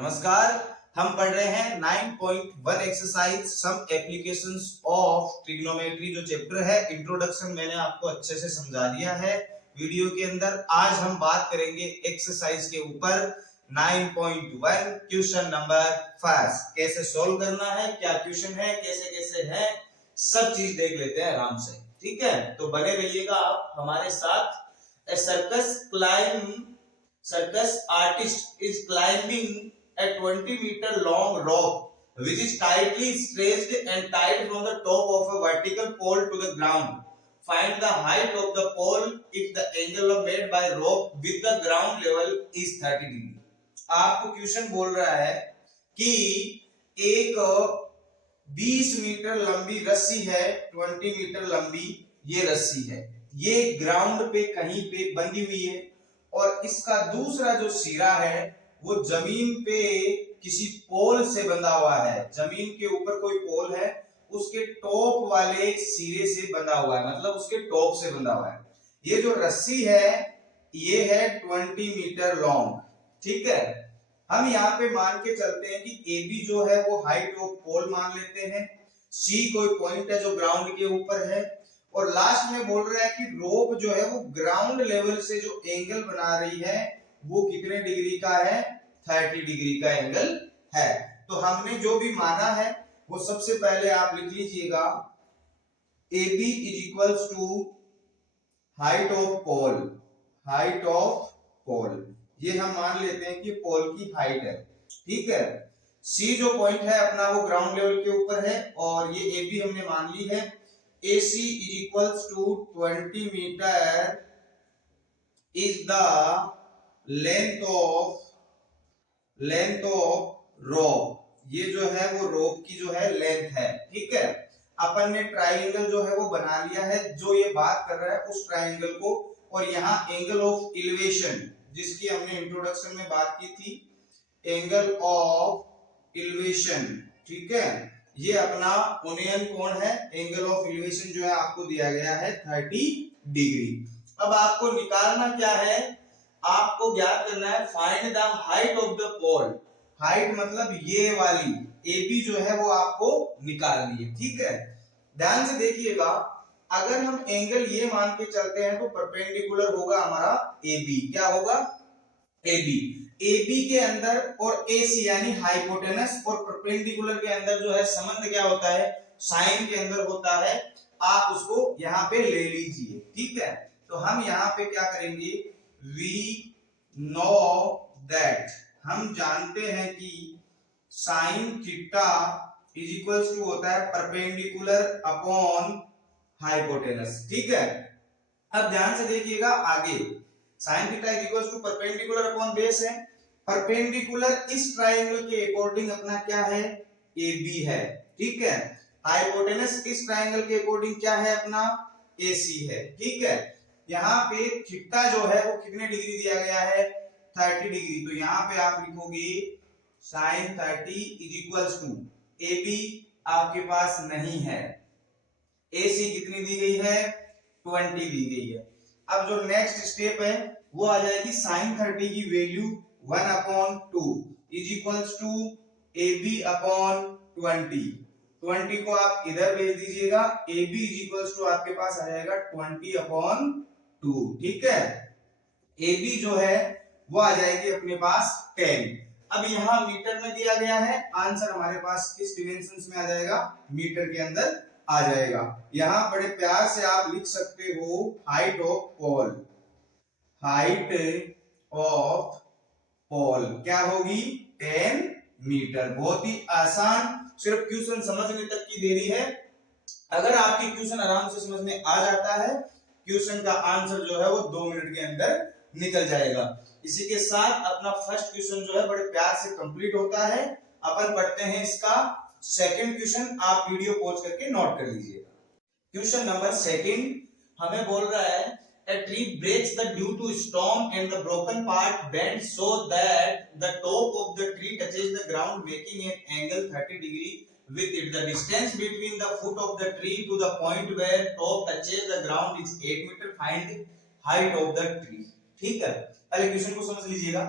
नमस्कार। हम पढ़ रहे हैं 9.1 exercise some applications of trigonometry. जो चैप्टर है इंट्रोडक्शन मैंने आपको अच्छे से समझा दिया है वीडियो के अंदर। आज हम बात करेंगे एक्सरसाइज के ऊपर 9.1 क्वेश्चन नंबर 5। कैसे सॉल्व करना है, क्या क्वेश्चन है, कैसे कैसे है, सब चीज देख लेते हैं आराम से। ठीक है, तो बने रहिएगा आप हमारे साथ। ए circus artist is climbing a 20-meter long rope which is tightly stretched and tied from the top of a vertical pole to the ground. Find the height of the pole if the angle made by rope with the ground level is 30 degree. आपको question बोल रहा है कि एक 20 metre लंबी रस्सी है, 20 metre लंबी ये रस्सी है, ये ग्राउंड पे कहीं पे बंधी हुई है और इसका दूसरा जो सिरा है वो जमीन पे किसी पोल से बंधा हुआ है। जमीन के ऊपर कोई पोल है, उसके टॉप वाले सिरे से बंधा हुआ है, मतलब उसके टॉप से बंधा हुआ है। ये जो रस्सी है ये है 20 मीटर लॉन्ग। ठीक है, हम यहाँ पे मान के चलते हैं कि ए बी जो है वो हाइट ऑफ पोल मान लेते हैं, सी कोई पॉइंट है जो ग्राउंड के ऊपर है, और लास्ट में बोल रहा है कि रोप जो है वो ग्राउंड लेवल से जो एंगल बना रही है वो कितने डिग्री का है, 30 डिग्री का एंगल है। तो हमने जो भी माना है वो सबसे पहले आप लिख लीजिएगा, AB is equals to height of pole. Height of pole ये हम मान लेते हैं कि पोल की हाइट है। ठीक है, C जो पॉइंट है अपना वो ग्राउंड लेवल के ऊपर है और ये AB हमने मान ली है। AC is equals to 20 meter is the length of rope। ये जो है वो रोप की जो है लेंथ है। ठीक है, अपन ने ट्राइंगल जो है वो बना लिया है, जो ये बात कर रहा है उस ट्राइंगल को, और यहाँ एंगल ऑफ एलिवेशन जिसकी हमने इंट्रोडक्शन में बात की थी, एंगल ऑफ एलिवेशन। ठीक है, ये अपना ओनियन कोण है। एंगल ऑफ एलिवेशन जो है आपको दिया गया है 30 डिग्री। अब आपको निकालना क्या है, आपको ज्ञात करना है find the height of the pole. Height मतलब ये वाली AB जो है वो आपको निकालनी है। ठीक है, ध्यान से देखिएगा, अगर हम एंगल ये मान के चलते हैं तो परपेंडिकुलर होगा हमारा AB। क्या होगा, AB के अंदर और AC यानी हाइपोटेनस और परपेंडिकुलर के अंदर जो है संबंध क्या होता है, साइन के अंदर होता है। आप उसको यहाँ पे ले लीजिए। ठीक है, तो हम यहाँ पे क्या करेंगे, वी नो दैट, हम जानते हैं कि sine theta is equals to होता है परपेंडिकुलर अपॉन हाइपोटेनस। ठीक है, अब ध्यान से देखिएगा आगे, sine theta is equals to perpendicular upon base है। परपेंडिकुलर इस ट्रायंगल के अकॉर्डिंग अपना क्या है, AB है। ठीक है, हाइपोटेनस इस ट्रायंगल के अकॉर्डिंग क्या है अपना, AC है। ठीक है, यहाँ पे थीटा जो है वो कितने डिग्री दिया गया है, 30 डिग्री। तो यहाँ पे आप लिखोगे sine 30 is equals to AB आपके पास नहीं है, AC कितनी दी गई है, 20 दी गई है। अब जो नेक्स्ट स्टेप है वो आ जाएगी, साइन 30 की value 1/2 is equals to AB upon 20 को आप इधर भेज दीजिएगा, AB इज इक्वल्स टू आपके पास आ जाएगा 20/2। ठीक है, AB जो है वो आ जाएगी अपने पास 10। अब यहाँ मीटर में दिया गया है, आंसर हमारे पास किस डिमेंशंस में आ जाएगा, मीटर के अंदर आ जाएगा। यहां बड़े प्यार से आप लिख सकते हो height of pole. Height of pole क्या होगी, 10 मीटर। बहुत ही आसान, सिर्फ क्वेश्चन समझने तक की देरी है। अगर आपकी क्वेश्चन आराम से समझ में आ जाता है, क्वेश्चन का आंसर जो है वो 2 मिनट के अंदर निकल जाएगा। इसी के साथ अपना फर्स्ट क्वेश्चन जो है बड़े प्यार से कंप्लीट होता है। अपन पढ़ते हैं इसका सेकंड क्वेश्चन, आप वीडियो पॉज करके नोट कर लीजिएगा। क्वेश्चन नंबर सेकंड हमें बोल रहा है, a tree breaks the due to storm and the broken part bends so that the top of the tree touches the ground making an angle 30 degree with it. The distance between the foot of the tree to the point where top touches the ground is 8 meter. Find height of the tree. ठीक है, पहले question को समझ लीजिएगा।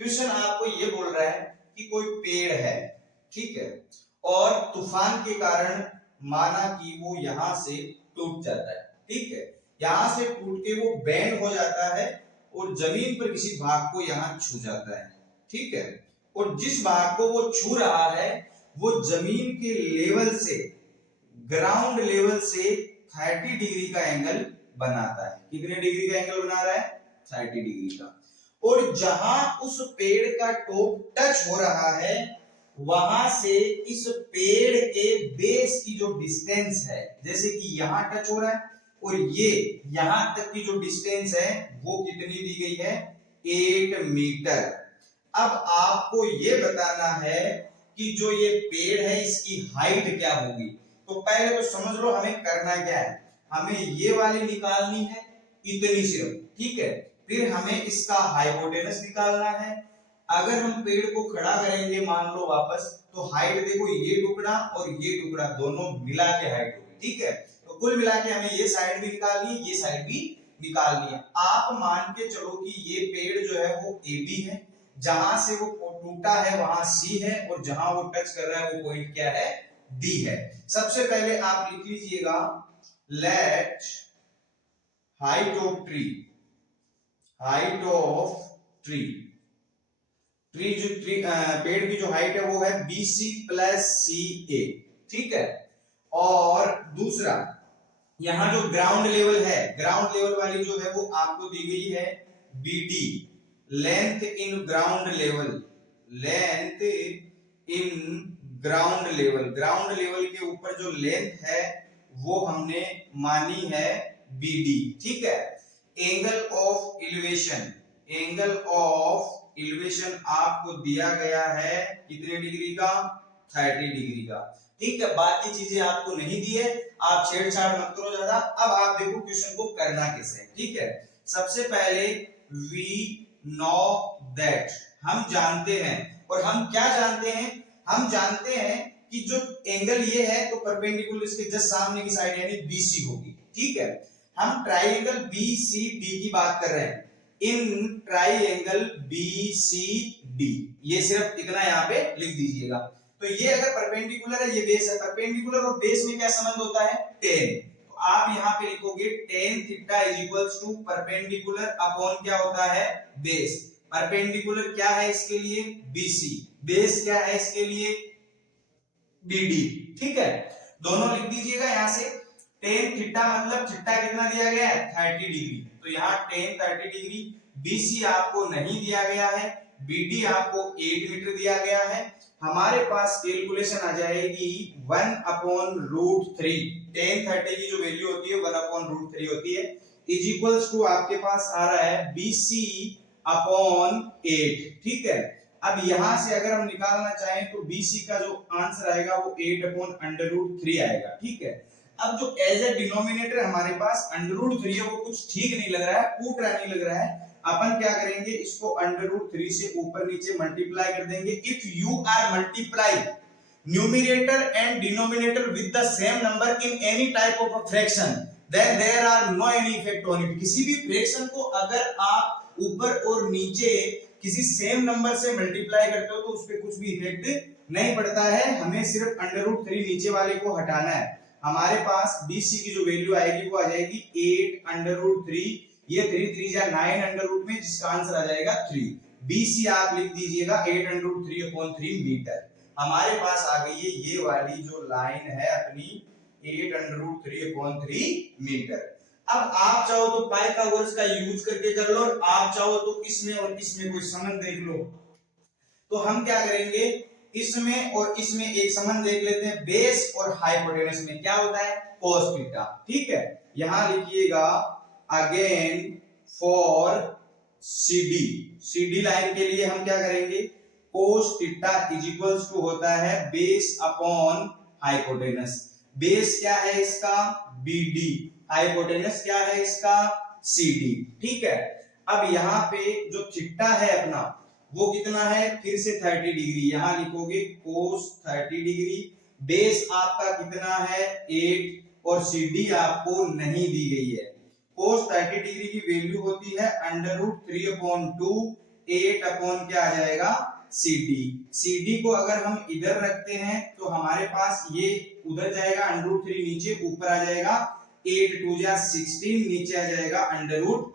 Question आपको ये बोल रहा है कि कोई पेड़ है, ठीक है, और तूफान के कारण माना कि वो यहां से टूट जाता है, ठीक है, यहां से टूट के वो बेंड हो जाता है और जमीन पर किसी भाग को यहां छू जाता है, ठीक है, और जिस भाग को वो छू रहा है वो जमीन के लेवल से, ग्राउंड लेवल से 30 डिग्री का एंगल बनाता है। कितने डिग्री का एंगल बना रहा है? 30 डिग्री का। और जहां उस पेड़ का टॉप टच हो रहा है वहां से इस पेड़ के बेस की जो डिस्टेंस है, जैसे कि यहां टच हो रहा है और ये यहां तक की जो डिस्टेंस है वो कितनी दी गई है? 8 मीटर। अब आपको ये बताना है कि जो ये पेड़ है इसकी हाइट क्या होगी। तो पहले तो समझ लो हमें करना क्या है, हमें ये वाली निकालनी है, इतनी सिर्फ, ठीक है, फिर हमें इसका हाइपोटेनस निकालना है। अगर हम पेड़ को खड़ा करेंगे मान लो वापस, तो हाइट देखो ये टुकड़ा और ये टुकड़ा दोनों मिला के हाइट होगी, ठीक है, तो कुल मिला के हमें ये साइड भी निकालनी है, ये साइड भी निकालनी है। आप मान के चलो कि ये पेड़ जो है वो AB है, जहां से वो टूटा है वहां C है और जहां वो टच कर रहा है वो पॉइंट क्या है? D है। सबसे पहले आप लिख लीजिएगा let height of tree, height of tree, tree जो पेड़ की जो हाइट है वो है BC प्लस CA, ठीक है, और दूसरा यहां जो ग्राउंड लेवल है, ग्राउंड लेवल वाली जो है वो आपको दी गई है BD, length in ground level, length in ground level, ground level के ऊपर जो लेंथ है वो हमने मानी है BD, ठीक है। Angle of elevation, angle of elevation आपको दिया गया है कितने डिग्री का? 30 डिग्री का, ठीक है। बाकी चीजें आपको नहीं दी है, आप छेड़छाड़ मत करो ज्यादा। अब आप देखो क्वेश्चन को करना कैसे, ठीक है। सबसे पहले वी नो दैट, हम जानते हैं, और हम क्या जानते हैं? हम जानते हैं कि जो एंगल ये है तो परपेंडिकुलर इसके जस्ट सामने की साइड यानी BC होगी, ठीक है। हम ट्राइंगल BCD की बात कर रहे हैं, इन ट्राइंगल BCD, ये सिर्फ इतना यहाँ पे लिख दीजिएगा। तो ये अगर परपेंडिकुलर है, ये बेस है, परपेंडिकुलर और बेस में क्या संबंध होता है? tan। तो आप यहाँ पे लिखोगे tan theta is equals to perpendicular upon क्या होता है? बेस। परपेंडिकुलर क्या है इसके लिए? BC, बेस क्या है इसके लिए? BD, ठीक है। दोनों लिख दीजिएगा यहाँ से। tan थीटा मतलब थीटा कितना दिया गया है? 30 डिग्री, तो यहाँ tan 30 डिग्री। BC आपको नहीं दिया गया है, BD आपको 8 मीटर दिया गया है। हमारे पास कैलकुलेशन आ जाएगी 1/√3, tan 30 की जो वैल्यू होती है 1/√3 होती है, इज इक्वल्स टू आपके पास आ रहा है BC/8, ठीक है। अब यहां से अगर हम निकालना चाहें तो BC का जो आंसर आएगा वो 8/√3 आएगा, ठीक है। अब जो एज ए डिनोमिनेटर हमारे पास √3 है वो कुछ ठीक नहीं लग रहा है, कूट रहा नहीं लग रहा है। अपन क्या करेंगे, इसको √3 से ऊपर नीचे मल्टीप्लाई कर देंगे। If you are multiply numerator and denominator with the same number in any type of a fraction then there are no any effect on it. किसी भी फ्रैक्शन को अगर आप ऊपर और नीचे किसी सेम नंबर से मल्टीप्लाई करते हो तो उस पर कुछ भी इफेक्ट नहीं पड़ता है। हमें सिर्फ √3 नीचे वाले को हटाना है। हमारे पास BC की जो वैल्यू आएगी वो आ जाएगी 8/√3, ये 3 3 या 9 में, जिसका आंसर आ जाएगा 3। BC आप लिख दीजिएगा 8/3/3 मीटर। हमारे पास आ गई है ये वाली जो लाइन है अपनी 8/3/3 मीटर। अब आप चाहो तो पाइथागोरस का यूज करके कर लो, और आप चाहो तो इसमें और इसमें कोई संबंध देख लो। तो हम क्या करेंगे, इसमें और इसमें एक संबंध देख लेते हैं। बेस और हाइपोटेनस में क्या होता है? cos थीटा, ठीक है। यहां लिखिएगा अगेन फॉर CD लाइन के लिए हम क्या करेंगे, cos theta is equals to होता है बेस अपॉन हाइपोटेनस। बेस क्या है इसका? BD, हाइपोटेनस क्या है इसका? CD, ठीक है। अब यहाँ पे जो थीटा है अपना वो कितना है? फिर से 30 डिग्री, यहां लिखोगे cos 30 डिग्री। बेस आपका कितना है? 8, और CD आपको नहीं दी गई है। cos 30 डिग्री की वैल्यू होती है √3/2, 8 अपॉन क्या आ जाएगा? CD को अगर हम इधर रखते हैं तो हमारे पास ये उधर जाएगा √3, नीचे ऊपर आ जाएगा 8 2 जा 16, नीचे आ जाएगा √3।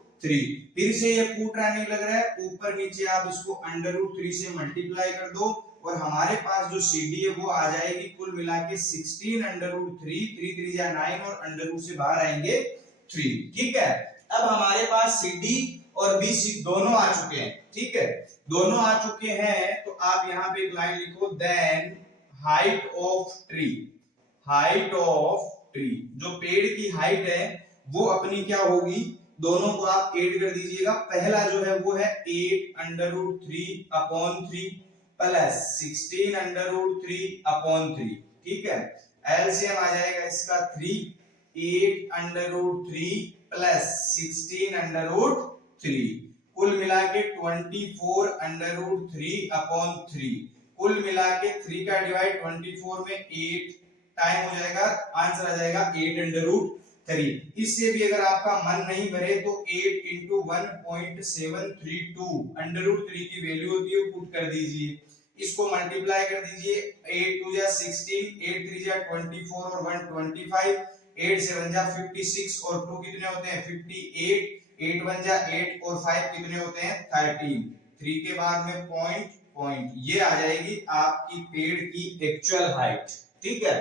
फिर से ये कूट रहा नहीं लग रहा है, ऊपर नीचे आप इसको √3 से मल्टीप्लाई कर दो और हमारे पास जो CD है वो आ जाएगी कुल मिला के 16 √3, 3 3 जा 9 और अंडर से बाहर आएंगे 3। ठीक है, अब हमारे पास CD और BC दोनों आ चुके हैं। ठीक है, दोनों आ चुके हैं तो आप यहाँ पे एक लाइन लिखो, then height of tree, height of tree, जो पेड़ की हाइट है वो अपनी क्या होगी, दोनों को आप ऐड कर दीजिएगा। पहला जो है वो है 8 √3/3 प्लस 16 √3/3। ठीक है, एलसीएम आ जाएगा इसका 3, 8 √3 प्लस 16 √3, कुल मिला के 24 √3/3। कुल मिला के 3 का डिवाइड 24 में 8 टाइम हो जाएगा, आंसर आ जाएगा 8 √3। इससे भी अगर आपका मन नहीं भरे तो 8 into 1.732 √3 की वैल्यू होती है, पुट कर दीजिए, इसको मल्टीप्लाई कर दीजिए। 8 2 जा 16, 8 3 जा 24 और 1 25, 8 7 जा 56 और 2 कितने होते हैं 58, 8 1 जा 8 और 5 कितने होते हैं 13, 3 के बाद में पॉइंट, ये आ जाएगी आपकी पेड़ की एक्चुअल हाइट। ठीक है,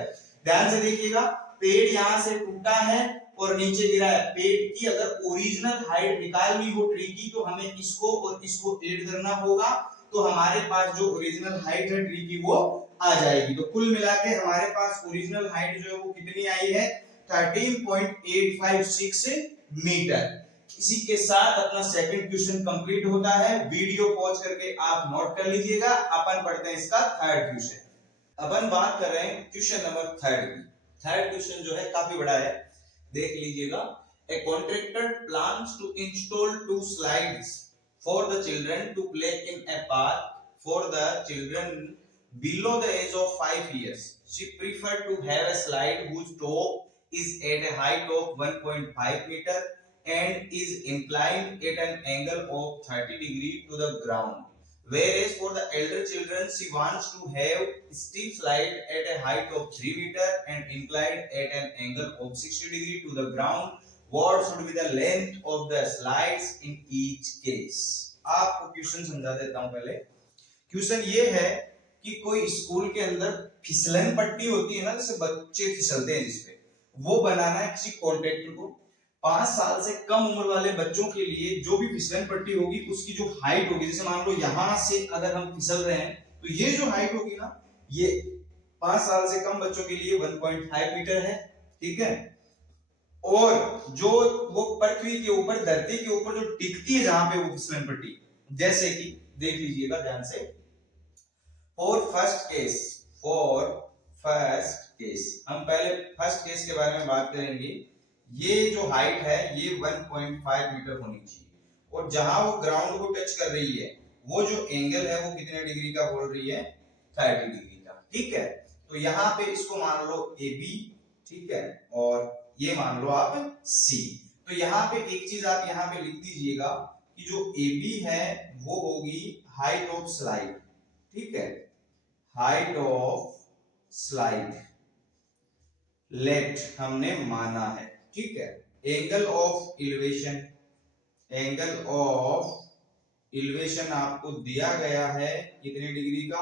ध्यान से देखिएगा, पेड़ यहां से टूटा है और नीचे गिरा है, पेड़ की अगर ओरिजिनल हाइट निकालनी हो ट्री की तो हमें इसको और इसको ऐड करना होगा, तो हमारे पास जो ओरिजिनल हाइट है ट्री की वो आ जाएगी। तो कुल मिला के हमारे पास ओरिजिनल हाइट जो है वो कितनी आई है 13.856 मीटर। इसी के साथ अपना सेकंड क्वेश्चन कंप्लीट होता है। वीडियो पॉज करके आप नोट कर लीजिएगा। अपन पढ़ते हैं इसका थर्ड क्वेश्चन। अपन बात कर रहे हैं क्वेश्चन नंबर 3 की। थर्ड क्वेश्चन जो है काफी बड़ा है, देख लीजिएगा। A contractor plans to install 2 slides for the children to play in a park for the children below the age of 5 years. She preferred to have a slide whose top is at a height of 1.5 meter and is inclined at an angle of 30 degree to the ground. Whereas for the elder children, she wants to have steep slide at a height of 3 meter and inclined at an angle of 60 degree to the ground. What should be the length of the slides in each case? आपको question समझा देता हूं। पहले question ये है कि कोई school के अंदर फिसलन पट्टी होती है ना, जैसे बच्चे फिसलते हैं जिसपे, वो बनाना है किसी कॉन्ट्रैक्टर को। 5 साल से कम उम्र वाले बच्चों के लिए जो भी फिसलन पट्टी होगी उसकी जो हाइट होगी, जैसे मान लो यहां से अगर हम फिसल रहे हैं तो ये जो हाइट होगी ना, ये 5 साल से कम बच्चों के लिए 1.5 मीटर है। ठीक है, और जो वो पृथ्वी के ऊपर, धरती के ऊपर जो टिकती है जहां पे वो फिसलन पट्टी, जैसे कि देख लीजिएगा ध्यान से। फॉर फर्स्ट केस हम पहले फर्स्ट केस के बारे में बात करेंगे। ये जो हाइट है ये 1.5 मीटर होनी चाहिए, और जहां वो ग्राउंड को टच कर रही है वो जो एंगल है वो कितने डिग्री का बोल रही है 30 डिग्री का। ठीक है, तो यहाँ पे इसको मान लो AB, ठीक है, और ये मान लो आप C। तो यहाँ पे एक चीज आप यहाँ पे लिख दीजिएगा कि जो AB है वो होगी हाइट ऑफ स्लाइड। ठीक है, हाइट ऑफ स्लाइड लेट हमने माना है। ठीक है, एंगल ऑफ इलिवेशन आपको दिया गया है कितने डिग्री का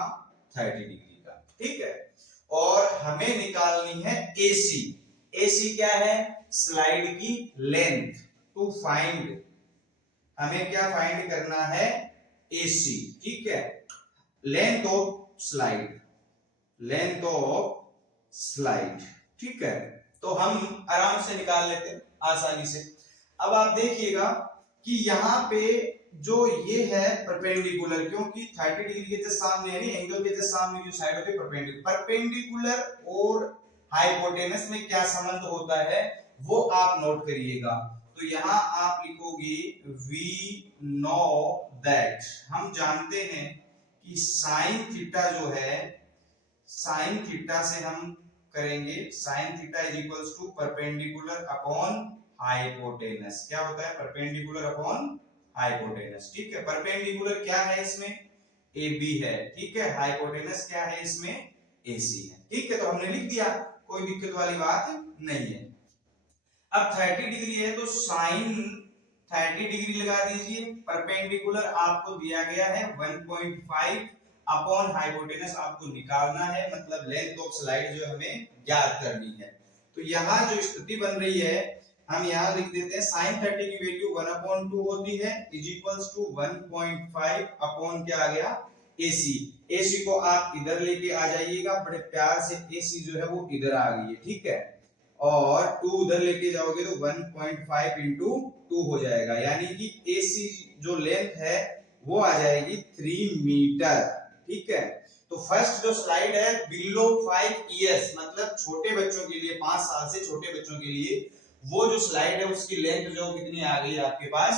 30 डिग्री का। ठीक है, और हमें निकालनी है AC क्या है स्लाइड की लेंथ। टू फाइंड हमें क्या फाइंड करना है AC। ठीक है, लेंथ ऑफ स्लाइड। ठीक है, तो हम आराम से निकाल लेते हैं आसानी से। अब आप देखिएगा कि यहाँ पे जो ये है परपेंडिकुलर, क्योंकि 30 डिग्री के जस्ट सामने यानी एंगल के जस्ट सामने जो साइड होती है परपेंडिकुलर और हाइपोटेनस में क्या संबंध होता है वो आप नोट करिएगा। तो यहाँ आप लिखोगे वी नो दैट, हम जानते हैं कि साइन थीटा जो है, साइन थीटा से हम करेंगे sine theta is equals to perpendicular upon hypotenuse. क्या होता है परपेंडिकुलर अपॉन हाइपोटेनस। ठीक है, परपेंडिकुलर क्या है इसमें AB है, ठीक है। हाइपोटेनस क्या है इसमें, AC है, ठीक है। तो हमने लिख दिया, कोई दिक्कत वाली बात नहीं है। अब 30 डिग्री है तो साइन 30 डिग्री लगा दीजिए। परपेंडिकुलर आपको दिया गया है 1.5 अपॉन हाइपोटेनस आपको निकालना है, मतलब लेंथ ऑफ स्लाइड जो हमें ज्ञात करनी है। तो यहाँ जो स्थिति बन रही है हम यहाँ लिख देते हैं sin 30 की वैल्यू 1/2 होती है इज इक्वल्स टू 1.5 अपॉन क्या आ गया AC। AC को आप इधर लेके आ जाइएगा, बड़े प्यार से AC जो है वो इधर आ गई है, ठीक है। और 2 उधर लेके जाओगे तो 1.5 इंटू 2 हो जाएगा, यानी कि AC जो लेंथ है वो आ जाएगी 3 मीटर, ठीक है। तो फर्स्ट जो स्लाइड है बिलो 5 इयर्स, मतलब छोटे बच्चों के लिए, 5 साल से छोटे बच्चों के लिए वो जो स्लाइड है उसकी लेंथ जो कितनी आ गई आपके पास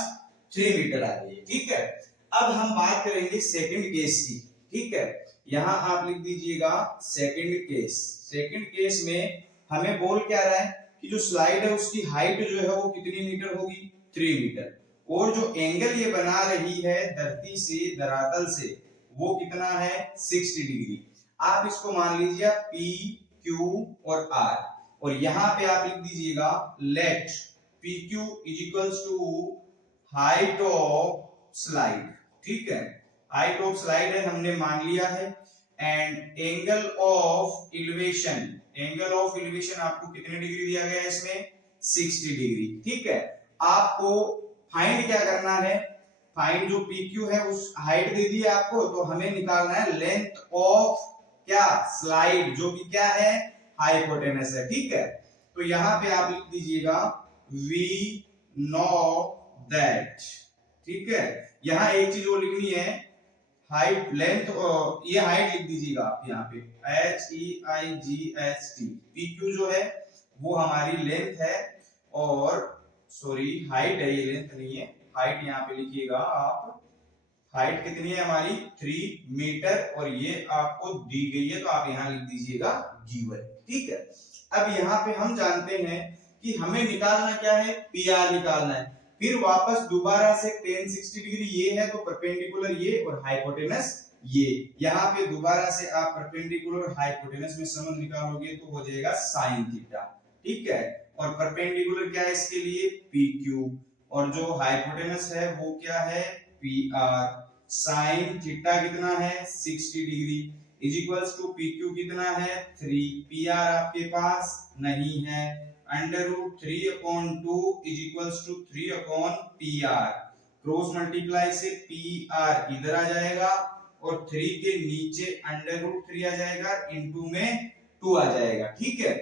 3 मीटर आ गई, ठीक है। अब हम बात करेंगे सेकंड केस की, ठीक है। यहां आप लिख दीजिएगा सेकंड केस। सेकंड केस में हमें बोल क्या रहा है कि जो स्लाइड है उसकी हाइट जो है वो कितनी मीटर होगी 3 मीटर, और जो एंगल ये बना रही है धरती से धरातल से वो कितना है 60 डिग्री। आप इसको मान लीजिए P Q और R, और यहां पे आप लिख दीजिएगा let PQ is equals to height of slide, ठीक है। हाइट ऑफ स्लाइड है हमने मान लिया है, and angle of elevation, angle of elevation आपको कितने डिग्री दिया गया है इसमें 60 डिग्री, ठीक है। आपको फाइंड क्या करना है, फाइंड जो PQ है उस हाइट दे दी है आपको, तो हमें निकालना है लेंथ ऑफ क्या स्लाइड, जो कि क्या है हाइपोटेनस है, ठीक है। तो यहां पे आप लिख दीजिएगा वी नो दैट, ठीक है। यहां एक चीज और लिखनी है, हाइट लेंथ, ये हाइट लिख दीजिएगा आप यहाँ पे HEIGHT। PQ जो है वो हमारी लेंथ है, और सॉरी हाइट है, ये लेंथ नहीं है, हाइट यहाँ पे लिखिएगा आप। हाइट कितनी है हमारी 3 मीटर, और ये आपको दी गई है तो आप यहाँ लिख दीजिएगा गिवन, ठीक है। अब यहाँ पे हम जानते हैं कि हमें निकालना क्या है, PR निकालना है। फिर वापस दोबारा से tan 60 डिग्री ये है तो परपेंडिकुलर ये और हाइपोटेनस ये, यहाँ पे दोबारा से आप परपेंडिकुलर हाइपोटेनस में संबंध निकालोगे तो हो जाएगा sin थीटा, ठीक है। और परपेंडिकुलर क्या है इसके लिए PQ, और जो हाइपोटेनस है वो क्या है PR। sin थीटा कितना है 60 degree is equals to PQ कितना है 3, PR आपके पास नहीं है, under root 3/2 is equals to 3/PR। Cross multiply से PR इधर आ जाएगा और 3 के नीचे अंडर रूट 3 आ जाएगा, इनटू में 2 आ जाएगा, ठीक है।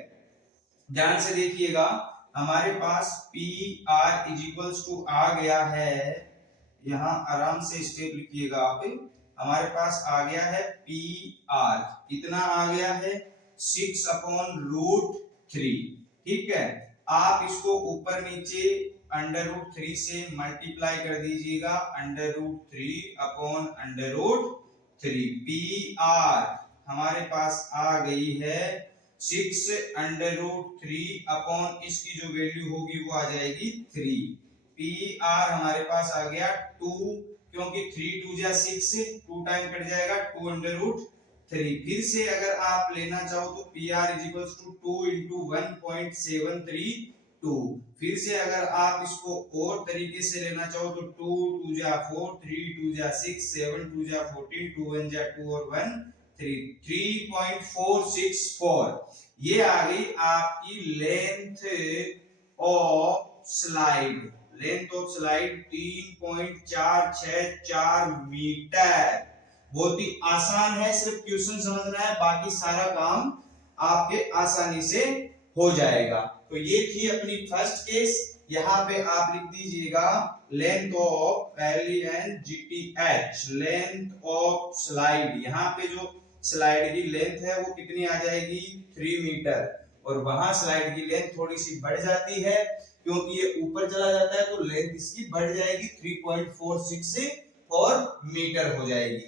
ध्यान से देखिएगा, हमारे पास PR इज इक्वल्स टू आ गया है, यहां आराम से स्टेप लिखिएगा आप, हमारे पास आ गया है PR कितना आ गया है 6/√3, ठीक है। आप इसको ऊपर नीचे अंडर रूट 3 से मल्टीप्लाई कर दीजिएगा, अंडर रूट 3/√3। PR हमारे पास आ गई है 6/√3 अपॉन इसकी जो वैल्यू होगी वो आ जाएगी 3। PR हमारे पास आ गया 2, क्योंकि 3 2 जा 6, 2 टाइम कट जाएगा 2/√3। फिर से अगर आप लेना चाहो तो PR is equals to 2 into 1.732। फिर से अगर आप इसको और तरीके से लेना चाहो तो 2 2 जा 4, 3 2 जा 6, 7 2 जा 14, 2 1 जा 2 और 1 3, 3.464 ये आ गई आपकी length of slide. Length of slide 3.464 metre. बहुत ही आसान है, सिर्फ क्वेश्चन समझना है, बाकी सारा काम आपके आसानी से हो जाएगा। तो ये थी अपनी फर्स्ट केस। यहाँ पे आप लिख दीजिएगा length of LENGTH, length of slide. यहाँ पे जो स्लाइड की लेंथ है वो कितनी आ जाएगी 3 मीटर, और वहां स्लाइड की लेंथ थोड़ी सी बढ़ जाती है क्योंकि ये ऊपर चला जाता है तो लेंथ इसकी बढ़ जाएगी 3.464 मीटर हो जाएगी।